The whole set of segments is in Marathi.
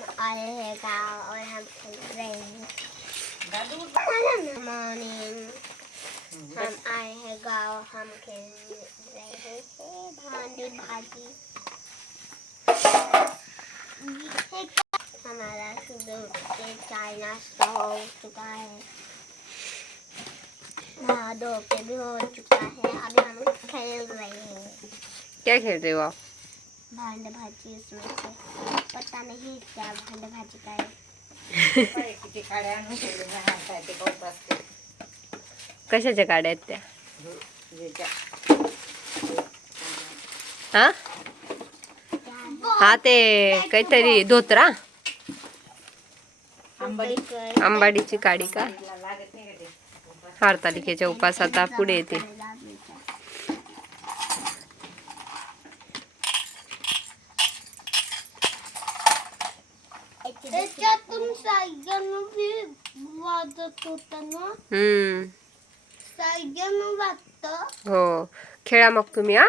आए हैं गाँव और हम खेल रहे हैं दादू मॉर्निंग हम आए हैं गाँव हम खेल रहे हैं भांडी भाजी ये क्या? हमारा सुबह उठ के चाय नाश्ता हो चुका है नहा धो के भी हो चुका है अभी हम खेल रहे हैं क्या खेल रहे हो आप भांडे भाजी उसमें से भांडे भाजी किती काड्या आणून ते कशाच्या गाड्या आहेत त्या? हा? हा ते काहीतरी धोत्रा? आंबाडी. आंबाडीची काडी का? तिला लागत नाही का ते? हरतालिकेच्या उपास आता पुढे येते. त्याच्यातून सायगन बी वाजत होता ना हम्म सायगन वाजत हो खेळा मग तुम्ही हा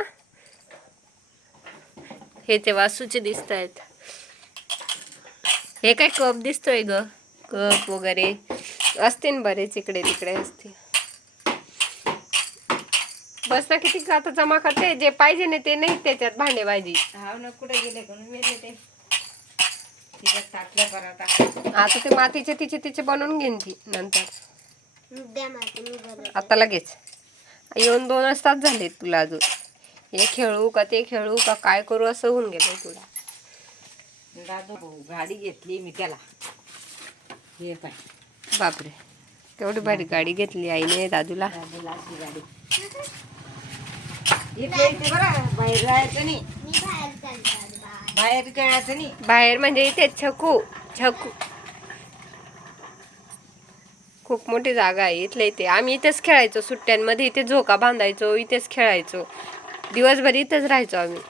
हे ते वासूचे दिसत आहेत हे काय कप दिसतोय ग कप वगैरे असतील बरेच इकडे तिकडे असतील बस ना किती आता जमा करते जे पाहिजे ना ते नाही त्याच्यात भांडे भाजी हाव ना कुठे गेले कोण मेले ते आता ते मातीचे तिचे तिचे बनवून घेईन ती नंतर. आता लगेच. येऊन दोनच तास झाले तुला अजून. हे खेळू का ते खेळू का काय करू असं होऊन गेलं तुला. दादू भाऊ गाडी घेतली मी त्याला. हे पाय. बापरे. तेवढी भारी गाडी घेतली आईने दादूला. दादूला अशी गाडी. बाहेर जायचं नाही. मी बाहेर खेळायचं नाही. बाहेर म्हणजे इथे छकू छकू. खूप मोठी जागा आहे इथल्या इथे. आम्ही इथेच खेळायचो सुट्ट्यांमध्ये इथे झोका बांधायचो इथेच खेळायचो. दिवसभर इथेच राहायचो आम्ही.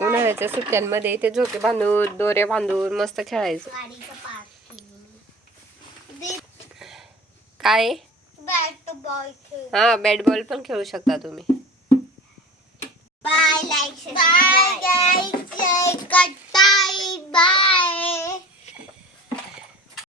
उन्हाळ्याच्या सुट्ट्यांमध्ये इथे झोके बांधून दोरे बांधून मस्त खेळायचो. गाडीचं पार्क केली काय? बॅट बॉल खेळ. हा बॅट बॉल पण खेळू शकता तुम्ही. Bye, like. Bye, guys.